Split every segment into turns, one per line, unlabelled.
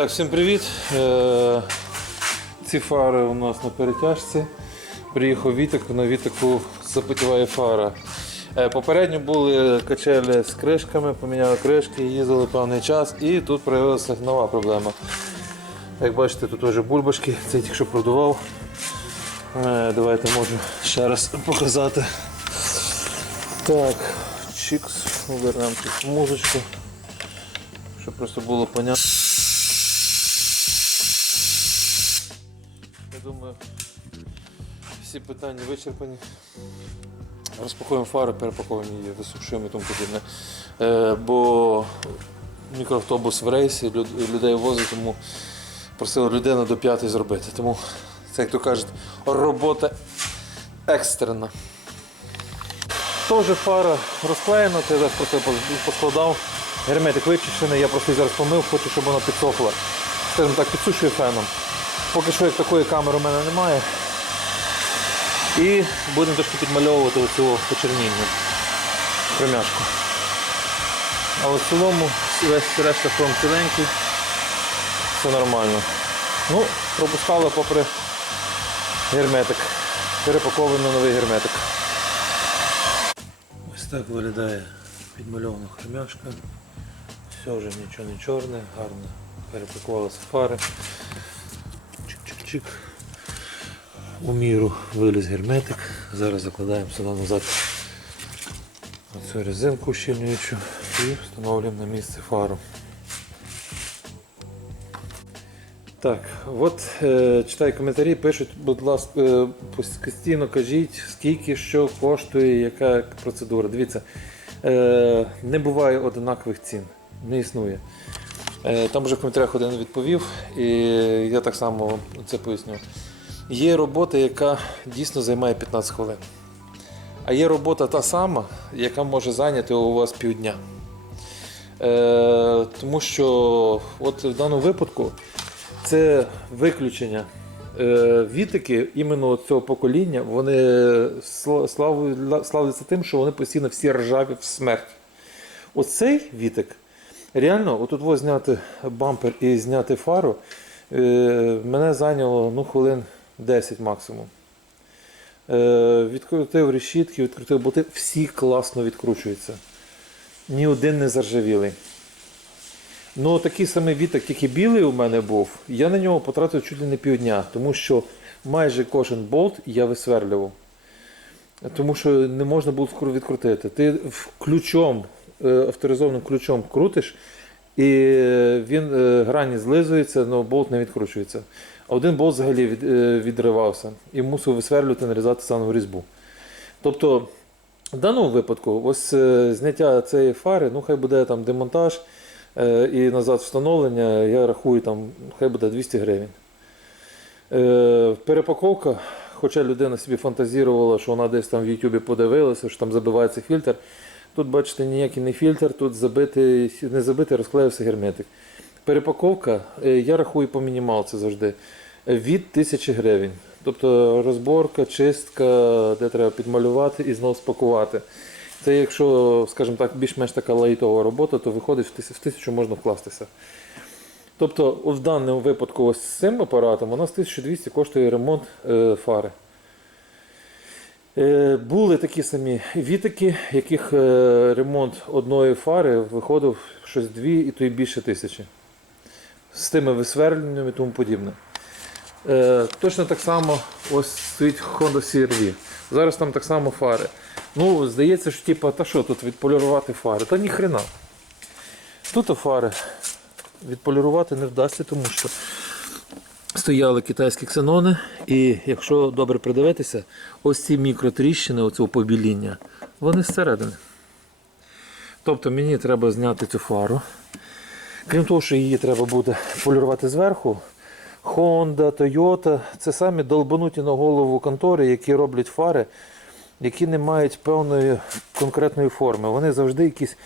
Так, всім привіт. Е, Ці фари у нас на перетяжці. Приїхав Вітик, на Вітику запотіває фара. Е, Попередньо були качелі з кришками, поміняли кришки, їздили певний час і тут з'явилася нова проблема. Як бачите, тут вже бульбашки, це я тільки що продував. Е, Давайте можу ще раз показати. Так, чікс, тут музичку, щоб просто було понятно. Думаю, всі питання вичерпані. Розпакуємо фари, перепаковуємо її, висушуємо і тому подібне. Е, бо мікроавтобус в рейсі, люд- людей возить, тому просила людина до п'ятої зробити. Тому це, як то кажуть, робота екстрена. Теж фара розклеєна, це я просто поз- поскладав. Герметик вичищений, я просто її зараз помив, хочу, щоб вона підсохла. Скажімо так, підсушую феном. Поки що як такої камери у мене немає. І будемо трошки підмальовувати оцю почерніння. Промяшку. Але в цілому весь решта хром ціленький. Все нормально. Ну, пропускали попри герметик. Перепакований на новий герметик. Ось так виглядає підмальована хромяшка. Все вже нічого не чорне, гарно перепакувалися фари. Чик-чик-чик. У міру виліз герметик. Зараз закладаємо сюди назад оцю резинку щільнюючу і встановлюємо на місце фару. Так, от е, читаю коментарі, пишуть, будь ласка, е, постійно кажіть, скільки що коштує, яка процедура. Дивіться, е, не буває однакових цін, не існує. Е, там вже в коментарях один відповів, і я так само це поясню. Є робота, яка дійсно займає 15 хвилин. А є робота та сама, яка може зайняти у вас півдня. Е, тому що от в даному випадку це виключення. Е, Вітики іменно цього покоління, вони славляться тим, що вони постійно всі ржаві в смерть. Оцей вітик, реально, отут ось зняти бампер і зняти фару, е, мене зайняло ну, хвилин 10 максимум. Е, Відкрутив решітки, відкрутив болти, всі класно відкручуються. Ні один не заржавілий. Ну, такий самий віток, тільки білий у мене був, я на нього потратив чуть ли не півдня, тому що майже кожен болт я висверлював. Тому що не можна було скоро відкрутити. Ти ключом, авторизованим ключом крутиш, і е, він е, грані злизується, але болт не відкручується. Один болт взагалі від, е, відривався і мусив висверлювати, нарізати саме різьбу. Тобто, в даному випадку, ось е, зняття цієї фари, ну хай буде там демонтаж е, і назад встановлення, я рахую там, хай буде 200 гривень. Е, перепаковка, хоча людина собі фантазірувала, що вона десь там в Ютубі подивилася, що там забивається фільтр. Тут, бачите, ніякий не фільтр, тут забитий, не забитий, розклеївся герметик. Перепаковка, е, я рахую по мінімалці завжди, е, від 1000 гривень. Тобто розборка, чистка, де треба підмалювати і знову спакувати. Це якщо, скажімо так, більш-менш така лайтова робота, то виходить в тисячу можна вкластися. Тобто, в даному випадку ось з цим апаратом у нас 1200 коштує ремонт е, фари. Е, були такі самі вітики, яких е, ремонт одної фари виходив щось дві і то й більше тисячі. З тими висверленнями і тому подібне. Е, точно так само ось стоїть Honda CR-V. Зараз там так само фари. Ну, здається, що типу, та що тут відполірувати фари? Та ніхрена. Тут фари відполірувати не вдасться, тому що стояли китайські ксенони, і якщо добре придивитися, ось ці мікротріщини, оцього побіління, вони зсередини. Тобто мені треба зняти цю фару. Крім того, що її треба буде полірувати зверху. Honda, Toyota це самі долбануті на голову контори, які роблять фари, які не мають певної конкретної форми. Вони завжди якісь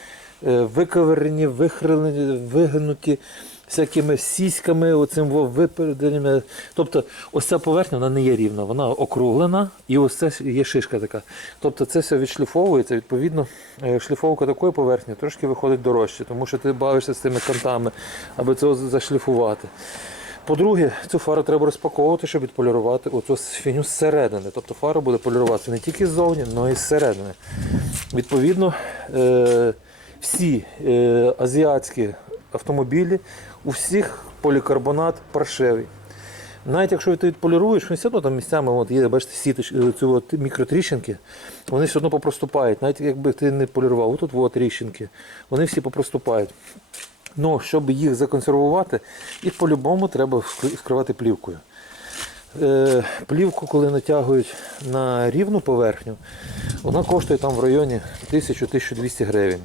е, виковирені, вихрилені, вигнуті, всякими сіськами, оцим випередженнями. Тобто ось ця поверхня вона не є рівна, вона округлена і ось це є шишка така. Тобто це все відшліфовується, відповідно, е, шліфовка такої поверхні трошки виходить дорожче, тому що ти бавишся з цими кантами, аби це зашліфувати. По-друге, цю фару треба розпаковувати, щоб відполірувати оцю фіню зсередини. Тобто фара буде поліруватися не тільки ззовні, але й зсередини. Відповідно, е, всі е, азіатські автомобілі, у всіх полікарбонат паршевий. Навіть якщо ти відполіруєш, він все одно там місцями от є, бачите, сіточ, е, цю от мікротріщинки, вони все одно попроступають. Навіть якби ти не полірував, отут от тріщинки, вони всі попроступають. Ну, щоб їх законсервувати, їх по-любому треба вкривати плівкою. Е, плівку, коли натягують на рівну поверхню, вона коштує там в районі 1000-1200 гривень.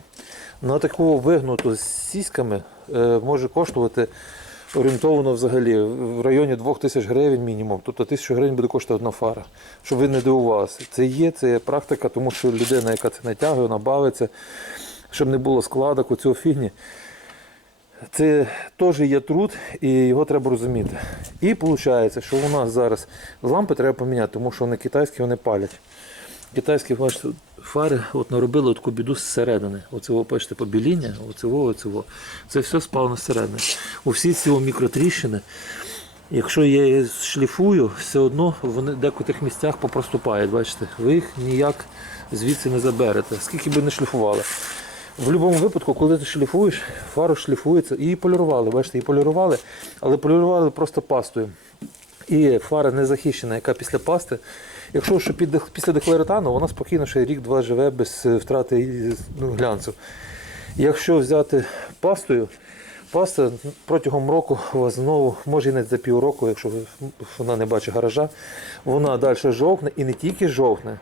На таку вигнуту з сіськами е, може коштувати орієнтовано взагалі в районі 2000 гривень мінімум. Тобто 1000 гривень буде коштувати одна фара. Щоб ви не дивувалися. Це є, це є практика, тому що людина, яка це натягує, вона бавиться, щоб не було складок у цього фігні. Це теж є труд, і його треба розуміти. І виходить, що у нас зараз лампи треба поміняти, тому що вони китайські, вони палять. Китайські бачите, фари от наробили таку біду зсередини. Оце бачите побіління, оцево, оцево. Це все спало зсередини. У всі ці мікротріщини, якщо я її шліфую, все одно вони в декотрих місцях попроступають. Бачите, ви їх ніяк звідси не заберете, скільки би не шліфували. В будь-якому випадку, коли ти шліфуєш, фару шліфується, її полірували, бачите, її полірували, але полірували просто пастою. І фара не захищена, яка після пасти. Якщо що під, після декларетану, вона спокійно ще рік-два живе без е, втрати і, ну, глянцю. Якщо взяти пастою, паста протягом року у вас знову, може і не за півроку, якщо вона не бачить гаража, вона далі жовтне і не тільки жовтне,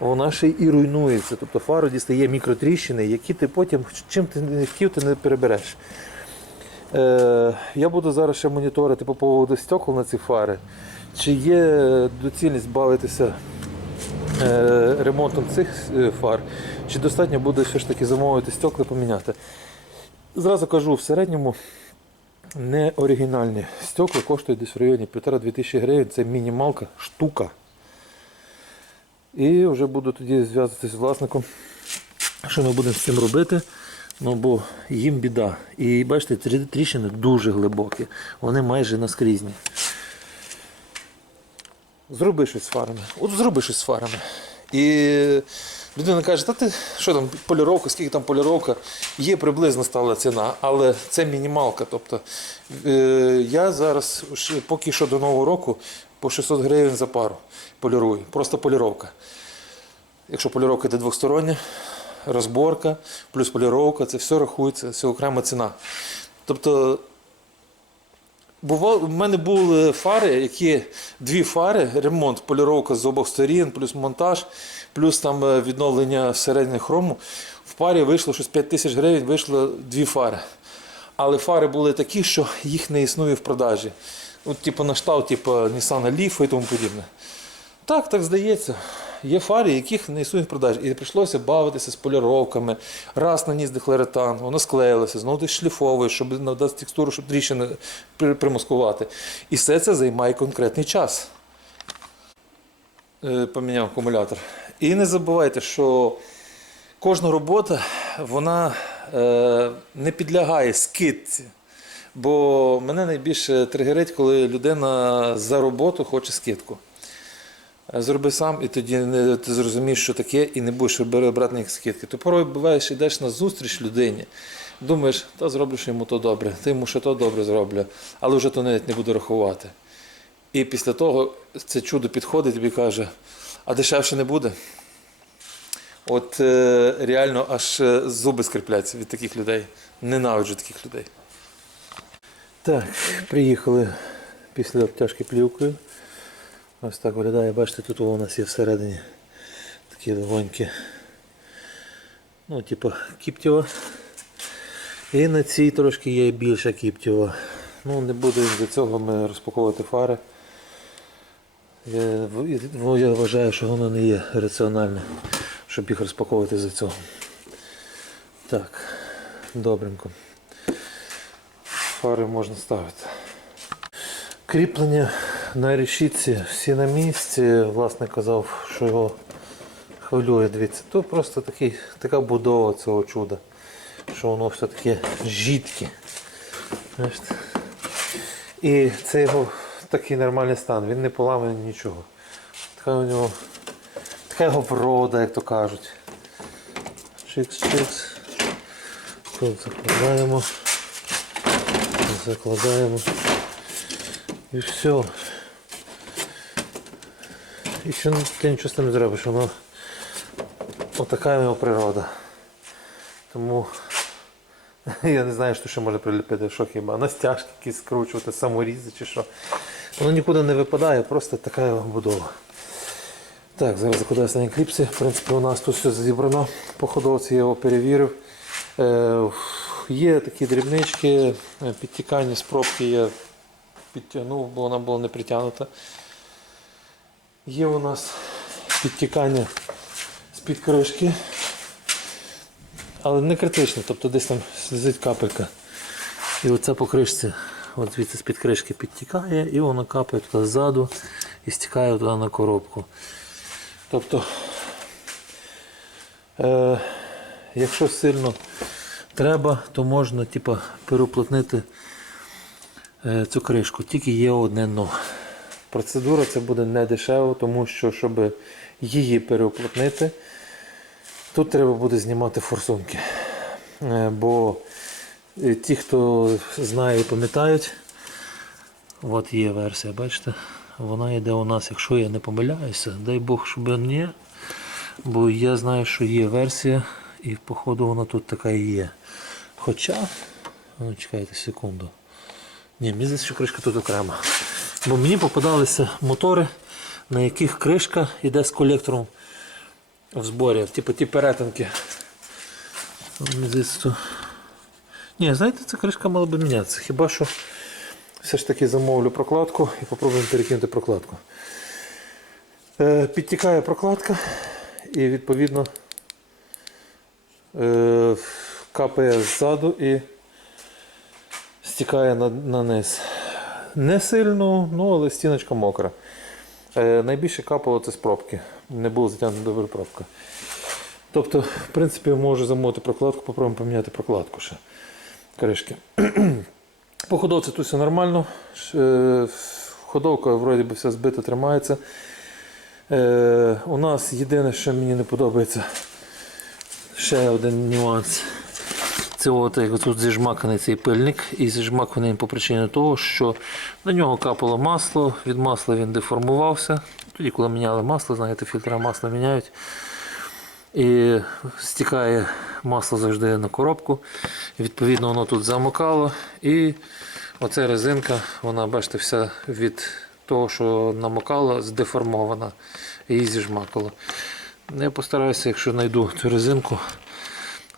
вона ще й руйнується. Тобто фара дістає мікротріщини, які ти потім, чим ти не хотів, ти не перебереш. Е, я буду зараз ще моніторити по поводу стекол на ці фари. Чи є доцільність бавитися е, ремонтом цих е, фар, чи достатньо буде все ж таки замовити стекла поміняти. Зразу кажу, в середньому не оригінальні стекла коштують десь в районі 1,5-2 тисячі гривень, це мінімалка, штука. І вже буду тоді зв'язуватися з власником, що ми будемо з цим робити. Ну, бо їм біда. І бачите, трі- тріщини дуже глибокі, вони майже наскрізні. Зроби щось з фарами. От зроби щось з фарами. І людина каже, та ти що там, поліровка, скільки там поліровка, є приблизно стала ціна, але це мінімалка. Тобто е, я зараз поки що до Нового року по 600 гривень за пару полірую. Просто поліровка. Якщо поліровка йде двостороння, розборка, плюс поліровка, це все рахується, це окрема ціна. Тобто Бувало, в мене були фари, які дві фари, ремонт, поліровка з обох сторін, плюс монтаж, плюс там е, відновлення середнього хрому. В парі вийшло щось 5 тисяч гривень, вийшло дві фари. Але фари були такі, що їх не існує в продажі. От, типу, на штат, типу Nissan Leaf і тому подібне. Так, так здається. Є фари, яких не існує в продажі. І прийшлося бавитися з поліровками. Раз наніс дехлоретан, воно склеїлося, знову десь шліфовуєш, щоб надати текстуру, щоб тріщини при- примаскувати. І все це займає конкретний час. Е, Поміняв акумулятор. І не забувайте, що кожна робота вона е, не підлягає скидці. Бо мене найбільше тригерить, коли людина за роботу хоче скидку. Зроби сам, і тоді не, ти зрозумієш, що таке, і не будеш брати ніякі скидки. То порой буває, що йдеш на зустріч людині, думаєш, та зроблю йому то добре, ти йому ще то добре зроблю, але вже то навіть не буду рахувати. І після того це чудо підходить тобі і каже, а дешевше не буде. От е, реально аж е, зуби скріпляться від таких людей. Ненавиджу таких людей. Так, приїхали після обтяжки плівкою. Ось так виглядає, бачите, тут у нас є всередині такі легонькі, ну, типу кіптєва. І на цій трошки є більша кіптєва. Ну, не буду за цього ми розпаковувати фари. Я, я вважаю, що воно не є раціональне, щоб їх розпаковувати за цього. Так, добренько. фари можна ставити. Кріплення на решітці всі на місці. Власник казав, що його хвилює. Дивіться, то просто такий, така будова цього чуда, що воно все таке жидке. І це його такий нормальний стан, він не поламаний нічого. Така у нього, така його врода, як то кажуть. Чикс-чикс. Тут закладаємо. Закладаємо. І все. І що ти нічого з тим зробиш, воно отака його природа. Тому я не знаю, що ще може приліпити, що хіба. На стяжки якісь скручувати, саморізи чи що. Воно нікуди не випадає, просто така його будова. Так, зараз закладаю останні кліпси. В принципі, у нас тут все зібрано. По ходовці я його перевірив. Е, є такі дрібнички, е, підтікання з пробки я підтягнув, бо вона була не притягнута. Є у нас підтікання з-під кришки, але не критичне, тобто десь там слізить капелька. І оце по кришці, от звідси з-під кришки підтікає, і воно капає туди ззаду і стікає туди на коробку. Тобто, е, якщо сильно треба, то можна типа, переуплотнити е, цю кришку. Тільки є одне но. Процедура це буде не дешево, тому що, щоб її переуплотнити, тут треба буде знімати форсунки. Е, бо е, ті, хто знає і пам'ятають, от є версія, бачите? Вона йде у нас, якщо я не помиляюся, дай Бог, щоб ні. Бо я знаю, що є версія, і походу вона тут така і є. Хоча, ну чекайте секунду. Ні, мені здається, що кришка тут окрема. Бо мені попадалися мотори, на яких кришка йде з колектором в зборі, типу ті перетинки. Ні, знаєте, ця кришка мала би мінятися. Хіба що все ж таки замовлю прокладку і попробуємо перекинути прокладку. Е, підтікає прокладка і відповідно е, капає ззаду і стікає на низ. Не сильно, ну але стіночка мокра. Е, найбільше капало це з пробки. Не було затягнуто добре пробка. Тобто, в принципі, можу замовити прокладку, попробуємо поміняти прокладку ще. Кришки. По ходовці тут все нормально. Е, Ходовка вроді би все збито, тримається. Е, у нас єдине, що мені не подобається, ще один нюанс. Це от тут зіжмаканий цей пильник, і зіжмаканий по причині того, що на нього капало масло, від масла він деформувався. Тоді, коли міняли масло, знаєте, фільтра масла міняють. І стікає масло завжди на коробку. Відповідно, воно тут замокало. І оця резинка, вона, бачите, вся від того, що намокала, здеформована. Її зіжмакало. Я постараюся, якщо знайду цю резинку,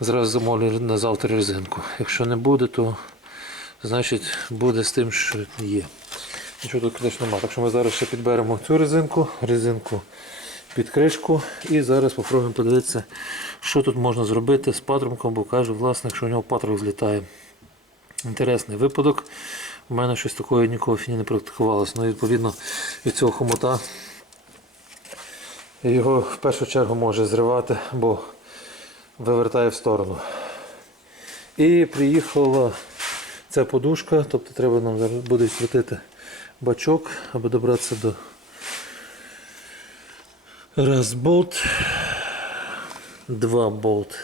зразу замовлю на завтра резинку. Якщо не буде, то значить буде з тим, що є. Нічого тут критично немає. Так що ми зараз ще підберемо цю резинку, резинку під кришку і зараз спробуємо подивитися, що тут можна зробити з патрубком, бо каже власник, що у нього патрубок злітає. Інтересний випадок. У мене щось такого ніколи фіні не практикувалося. Ну, відповідно, від цього хомута його в першу чергу може зривати, бо вивертає в сторону. І приїхала ця подушка, тобто треба нам зараз буде відкрутити бачок, аби добратися до раз болт, два болт,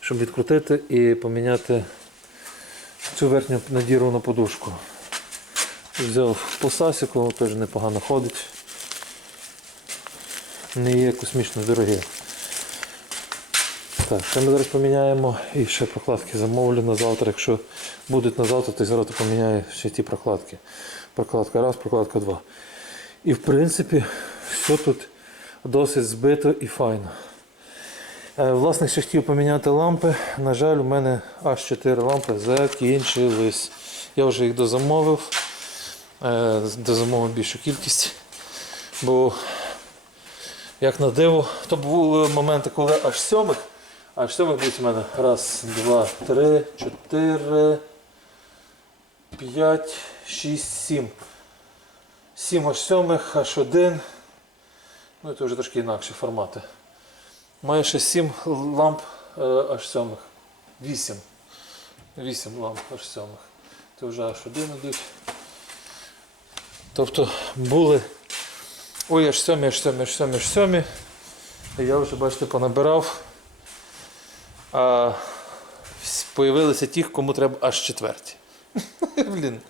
щоб відкрутити і поміняти цю верхню надірвану подушку. Взяв по сасіку, теж непогано ходить. Не є космічно дорогі. Так, ще ми зараз поміняємо і ще прокладки замовлю на завтра. Якщо будуть на завтра, то зараз поміняю ще ті прокладки. Прокладка раз, прокладка два. І в принципі все тут досить збито і файно. Е, Власник ще хотів поміняти лампи. На жаль, у мене аж 4 лампи закінчились. Я вже їх дозамовив. Е, Дозамовив більшу кількість. Бо, як на диво, то були моменти, коли аж сьомих, аж сьомих будуть у мене. Раз, два, три, чотири, 5, 6, 7. 7 аж 7, аж 1. Ну, це вже трошки інакші формати. Має ще 7 ламп е, аж 7. 8. 8 ламп аж 7. Це вже аж 1 йдуть. Тобто були. Ой, аж 7, аж 7, аж 7, аж 7. І я вже, бачите, понабирав. А появилися ті, кому треба аж четверті. Блін.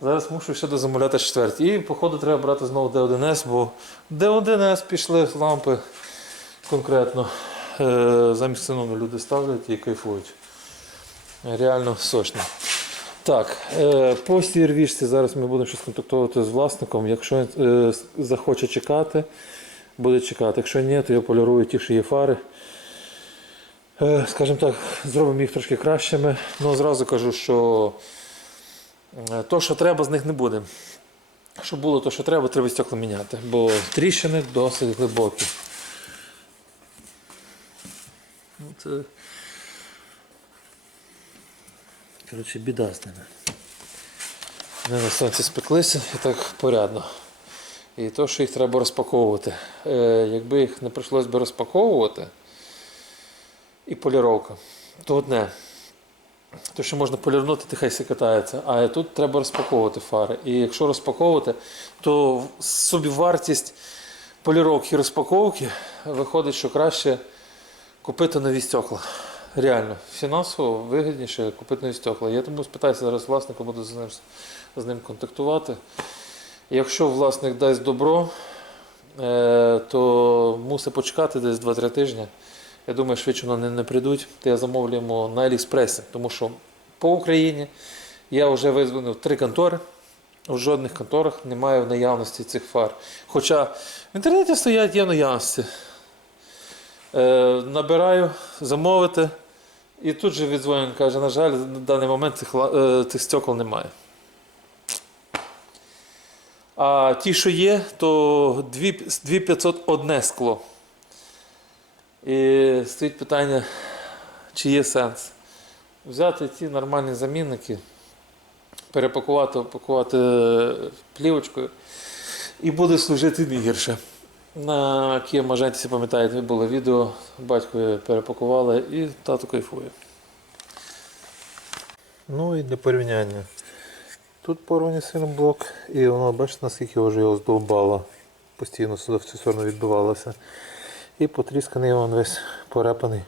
Зараз мушу ще дозамовляти четверті. І, походу, треба брати знову D1S, бо D1S пішли лампи конкретно. Е, замість ксенону люди ставлять і кайфують. Реально сочно. Так, е, по CRV зараз ми будемо щось контактувати з власником. Якщо е, захоче чекати, буде чекати. Якщо ні, то я полірую ті, що є фари. Е, Скажімо так, зробимо їх трошки кращими. Ну, зразу кажу, що е, то, що треба, з них не буде. Щоб було то, що треба, треба стекла міняти, бо тріщини досить глибокі. Ну, це... Коротше, біда з ними. Вони на сонці спеклися і так порядно. І то, що їх треба розпаковувати. Е, якби їх не прийшлось би розпаковувати і поліровка, то одне. То, що можна полірнути, то хай катається. А тут треба розпаковувати фари. І якщо розпаковувати, то собівартість поліровки і розпаковки виходить, що краще купити нові стекла. Реально, фінансово вигідніше купити нові стекла. Я тому спитаюся зараз власника, буду з ним, з ним контактувати. Якщо власник дасть добро, е, то мусить почекати десь 2-3 тижні. Я думаю, швидше вони не прийдуть, то я замовлюємо на Аліекспресі, тому що по Україні я вже визвонив три контори. У жодних конторах немає в наявності цих фар. Хоча в інтернеті стоять є наявності. Е, набираю, замовити. І тут же віддзвонює, каже, на жаль, на даний момент цих, е, цих стекол немає. А ті, що є, то 2500 одне скло. І стоїть питання, чи є сенс взяти ті нормальні замінники, перепакувати, опакувати плівочкою і буде служити не гірше. На Kia Magenta, пам'ятаєте, було відео, батько перепакували і тато кайфує. Ну і для порівняння. Тут порваний сильний блок, і воно, бачите, наскільки вже його здовбало. Постійно сюди в цю сторону відбивалося. І потрісканий він весь порепаний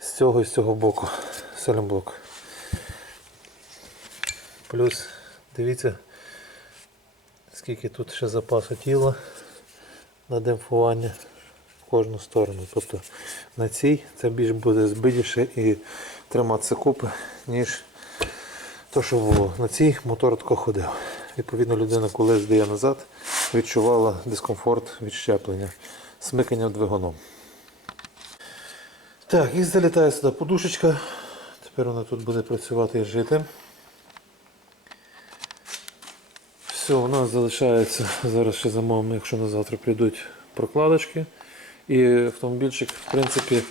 з цього і з цього боку. Сильний. Плюс дивіться, скільки тут ще запасу тіла на демпфування в кожну сторону. Тобто на цій це більш буде збитіше і триматися купи, ніж то, що було. На цій мотор тако ходив. Відповідно, людина, коли здає назад, відчувала дискомфорт від щеплення, смикання двигуном. Так, і залітає сюди подушечка. Тепер вона тут буде працювати і жити. Все, у нас залишається, зараз ще замовимо, якщо на завтра прийдуть прокладочки. І автомобільчик, в принципі,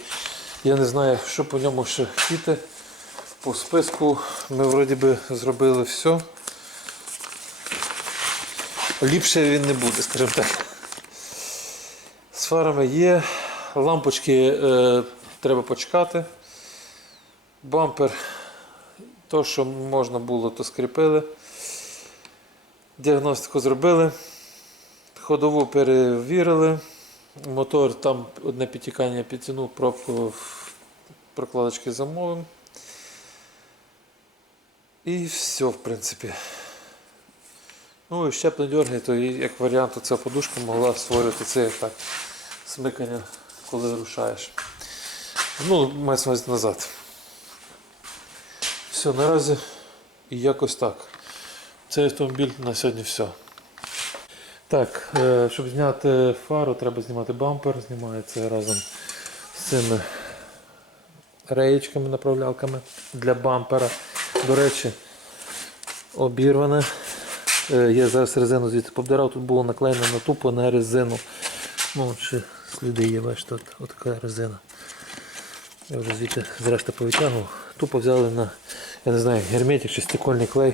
я не знаю, що по ньому ще хотіти. По списку ми вроді би зробили все. Ліпше він не буде, скажімо так. З фарами є, лампочки е, треба почекати. Бампер, то, що можна було, то скріпили. Діагностику зробили, ходову перевірили, мотор там одне підтікання підтягнув, пробку прокладочки замовимо. І все, в принципі. Ну і щеплень дергає, то як варіант ця подушка могла створювати це ефект смикання, коли рушаєш. Ну, мається назад. Все, наразі і якось так. Цей автомобіль на сьогодні все. Так, е, щоб зняти фару, треба знімати бампер. Знімається разом з цими реєчками, направлялками для бампера. До речі, обірване. Е, Я зараз резину звідси побдирав, тут було наклеєно на тупо на резину. Ну, ще сліди є, бачите, от, от така резина. Я вже звідти зрешта повитягував. Тупо взяли на, я не знаю, герметик чи стекольний клей,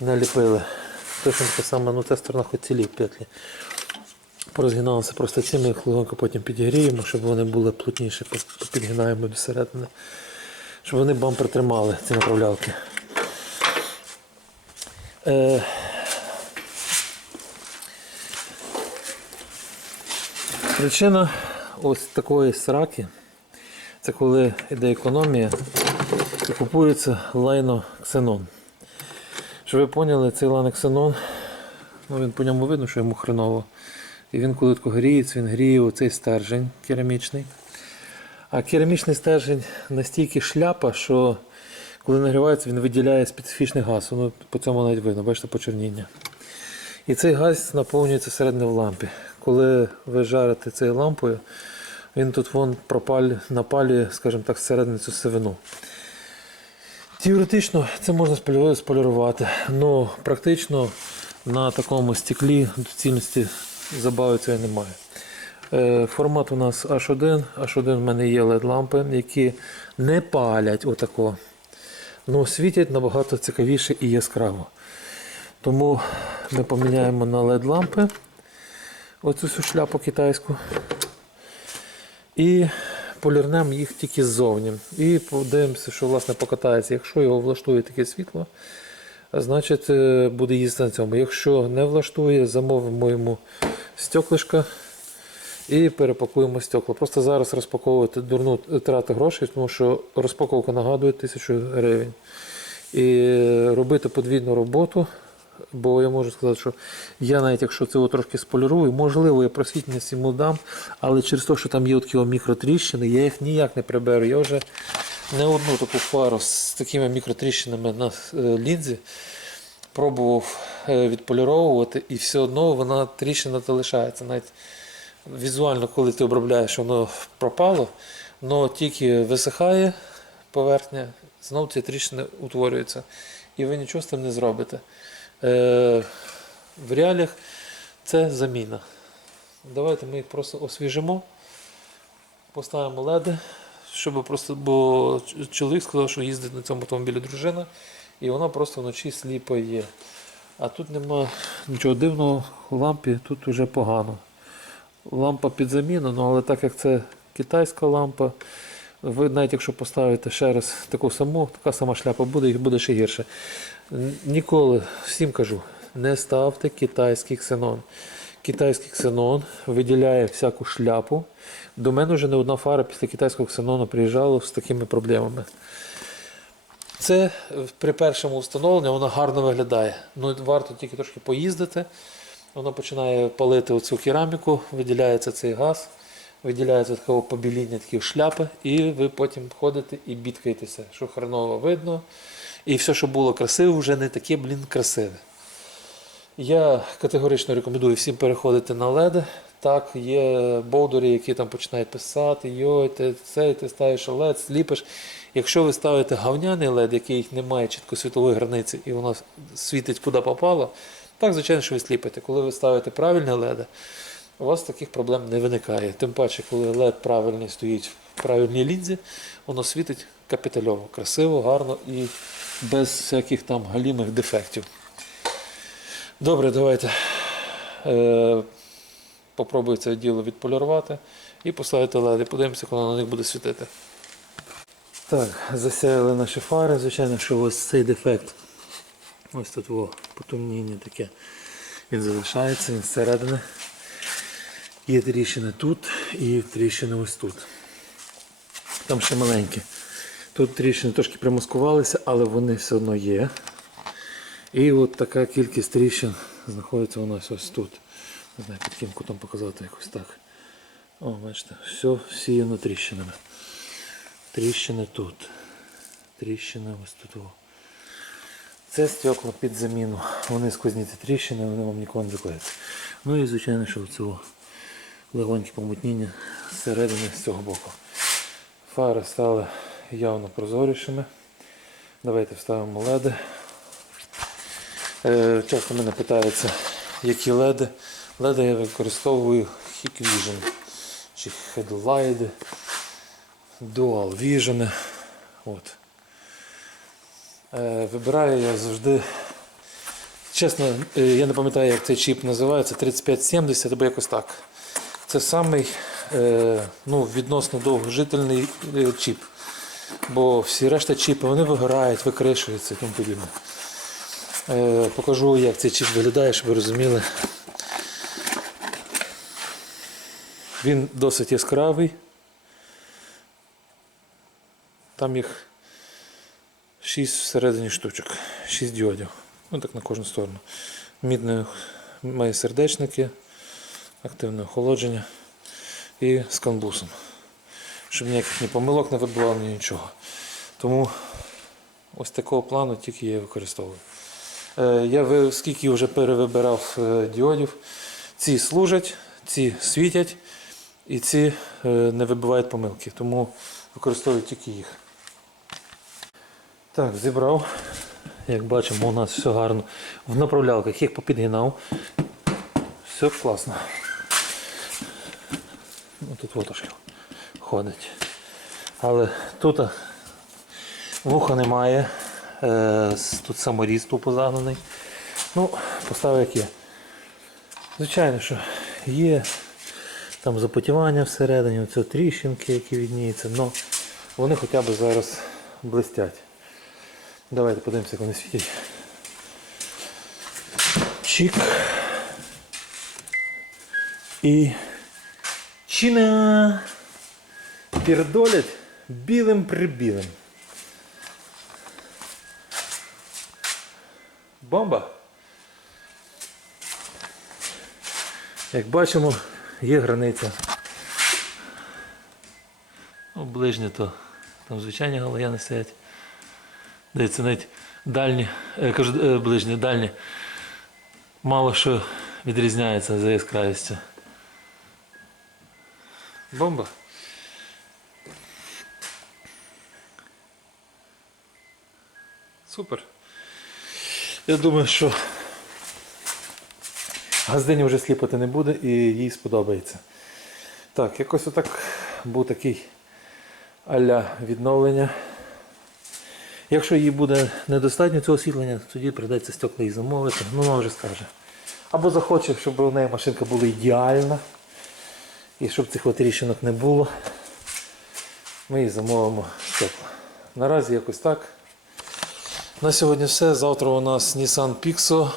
наліпили. Точно те саме, ну та сторона хоч цілі петлі. Порозгиналися просто цими, хлопко потім підігріємо, щоб вони були плотніші, підгинаємо до середини. Щоб вони бампер тримали, ці направлялки. Е, Причина ось такої сраки це коли йде економія і купується лайно ксенон. Щоб ви поняли, цей лайно ксенон, ну він по ньому видно, що йому хреново. І він коли гріється, він гріє оцей стержень керамічний. А керамічний стержень настільки шляпа, що коли нагрівається, він виділяє специфічний газ. Воно по цьому навіть видно, бачите, почерніння. І цей газ наповнюється всередині в лампі. Коли ви жарите цією лампою, він тут вон пропаль, напалює, скажімо так, всередині цю сивину. Теоретично це можна сполірувати, але практично на такому стеклі доцільності забави цієї немає. Е, Формат у нас H1. H1 в мене є LED-лампи, які не палять отако, але світять набагато цікавіше і яскраво. Тому ми поміняємо на LED-лампи оцю шляпу китайську. І полірнемо їх тільки ззовні. І подивимося, що власне покатається. Якщо його влаштує таке світло, значить е, буде їздити на цьому. Якщо не влаштує, замовимо йому стеклишка і перепакуємо стекла. Просто зараз розпаковувати дурну трати грошей, тому що розпаковка нагадує 1000 гривень. І робити подвійну роботу. Бо я можу сказати, що я навіть якщо це трошки сполірую, можливо, я просвітленість йому дам, але через те, що там є такі мікротріщини, я їх ніяк не приберу. Я вже не одну таку фару з такими мікротріщинами на е, лінзі пробував е, відполіровувати, і все одно вона тріщина то лишається. Навіть візуально, коли ти обробляєш, воно пропало, але тільки висихає поверхня, знов ці тріщини утворюються. І ви нічого з тим не зробите. Е, в реаліях це заміна. Давайте ми їх просто освіжимо, поставимо леди, щоб просто, бо чоловік сказав, що їздить на цьому автомобілі дружина, і вона просто вночі сліпає. А тут нема нічого дивного, в лампі тут вже погано. Лампа під заміну, ну, але так як це китайська лампа, ви навіть якщо поставите ще раз таку саму, така сама шляпа буде, їх буде ще гірше. Ніколи всім кажу, не ставте китайський ксенон. Китайський ксенон виділяє всяку шляпу. До мене вже не одна фара після китайського ксенону приїжджала з такими проблемами. Це при першому встановленні воно гарно виглядає. Ну, варто тільки трошки поїздити. Воно починає палити оцю кераміку, виділяється цей газ, виділяється такого побіління таких шляпи, і ви потім ходите і бідкаєтеся, що хреново видно. І все, що було красиве, вже не таке, блін, красиве. Я категорично рекомендую всім переходити на LED. Так, є болдери, які там починають писати, йой, ти це, ти ставиш LED, сліпиш. Якщо ви ставите гавняний LED, який не має чітко світлової границі і воно світить куди попало, так, звичайно, що ви сліпите. Коли ви ставите правильне LED, у вас таких проблем не виникає. Тим паче, коли LED правильний стоїть в правильній лінзі, воно світить капітальово, красиво, гарно і без всяких там галімих дефектів. Добре, давайте е, попробую це діло відполірувати і поставити леди. Подивимося, коли на них буде світити. Так, засяяли наші фари. Звичайно, що ось цей дефект. Ось тут во, потемніння таке. Він залишається, він зсередини. Є тріщини тут і тріщини ось тут. Там ще маленькі. Тут тріщини трошки примаскувалися, але вони все одно є. І от така кількість тріщин знаходиться у нас ось тут. Не знаю, під яким кутом показати якось так. О, бачите, все всіяно тріщинами. Тріщини тут. Тріщини ось тут. Це стекла під заміну. Вони сквозні ці тріщини, вони вам ніколи не закладаються. Ну і звичайно, що цього легоньке помутніння зсередини з цього боку. Фари стали явно прозорішими. Давайте вставимо леди. Е, Часто мене питаються, які леди. Леди я використовую Hikvision чи Headlight. Dual Vision. От. Е, вибираю я завжди. Чесно, е, я не пам'ятаю, як цей чіп називається, 3570 або якось так. Це самий е, ну, відносно довгожительний е, чіп. Бо всі решта чіпи вони вигорають, викришуються і тому подібне. Е, покажу, як цей чіп виглядає, щоб ви розуміли. Він досить яскравий. Там їх 6 всередині штучок, 6 діодів. Ну так на кожну сторону. Мідне має сердечники, активне охолодження і з канбусом. Щоб ніяких ні помилок не вибивало, ні нічого. Тому ось такого плану тільки я використовую. Е, Я скільки вже перевибирав е, діодів, ці служать, ці світять і ці е, не вибивають помилки. Тому використовую тільки їх. Так, зібрав. Як бачимо, у нас все гарно. В направлялках їх попідгинав. Все класно. Ну, тут вотошки ходить. Але тут вуха немає. Е, тут саморіз тупо загнаний. Ну, поставив як є. Звичайно, що є там запотівання всередині, оце тріщинки, які відніються, але вони хоча б зараз блистять. Давайте подивимося, як вони світять. Чик. І чина. Пердолять білим прибілим. Бомба. Як бачимо, є границя. Ну, ближнє то там звичайні галаяни стоять. Дивіться, навіть дальні, е, кажу, е, ближні, дальні. Мало що відрізняється за яскравістю. Бомба. Супер. Я думаю, що газдині вже сліпати не буде і їй сподобається. Так, якось отак був такий аля відновлення. Якщо їй буде недостатньо цього освітлення, тоді прийдеться стекла їй замовити, ну вона вже скаже. Або захоче, щоб у неї машинка була ідеальна і щоб цих от тріщинок не було. Ми їй замовимо стекла. Наразі якось так. На сьогодні все. Завтра у нас Nissan Pixo.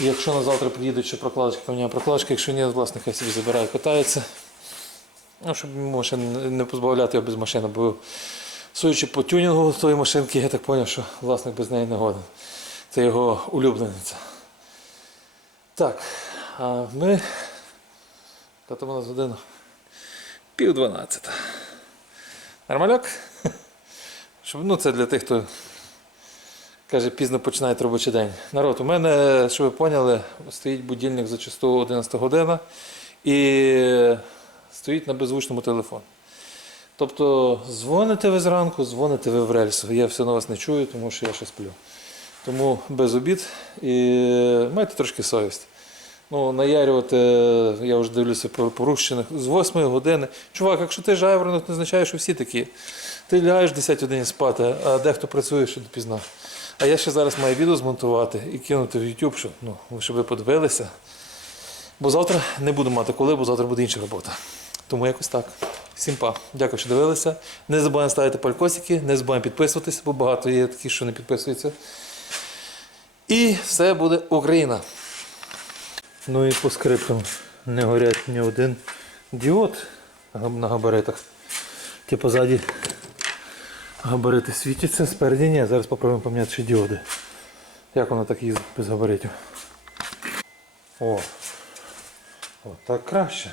І Якщо на завтра приїдуть, ще прокладочки, поміняю прокладочки, якщо ні, власне, хай собі забирає, катається. Ну, щоб машин не позбавляти його без машини, бо судячи по тюнінгу тої машинки, я так зрозумів, що власник без неї не годен. Це його улюблениця. Так, а ми. Та там у нас година. Пів дванадцята. Нормаляк? Щоб, ну, це для тих, хто каже, пізно починає робочий день. Народ, у мене, щоб ви поняли, стоїть будильник зачасту 11 година і стоїть на беззвучному телефоні. Тобто дзвоните ви зранку, дзвоните ви в рельсу. Я все на вас не чую, тому що я ще сплю. Тому без обід і майте трошки совість. Ну, наярювати, я вже дивлюся по порушених з 8 години. Чувак, якщо ти жайворонок, не означає, що всі такі. Ти лягаєш 10 годин спати, а дехто працює ще допізна. А я ще зараз маю відео змонтувати і кинути в YouTube, щоб, ну, щоб ви подивилися. Бо завтра не буду мати коли, бо завтра буде інша робота. Тому якось так. Всім па. Дякую, що дивилися. Не забуваємо ставити палькосики, не забуваємо підписуватися, бо багато є такі, що не підписуються. І все буде Україна. Ну і по скриптам не горять ні один діод на габаритах. Ті позаді габарити світяться, спереді ні. Зараз спробуємо поміняти ще діоди. Як воно так їздить без габаритів? О, о, так краще.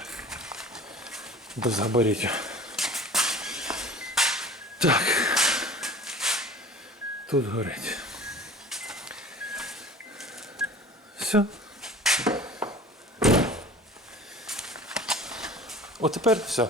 Без габаритів. Так. Тут горить. Все. От тепер все.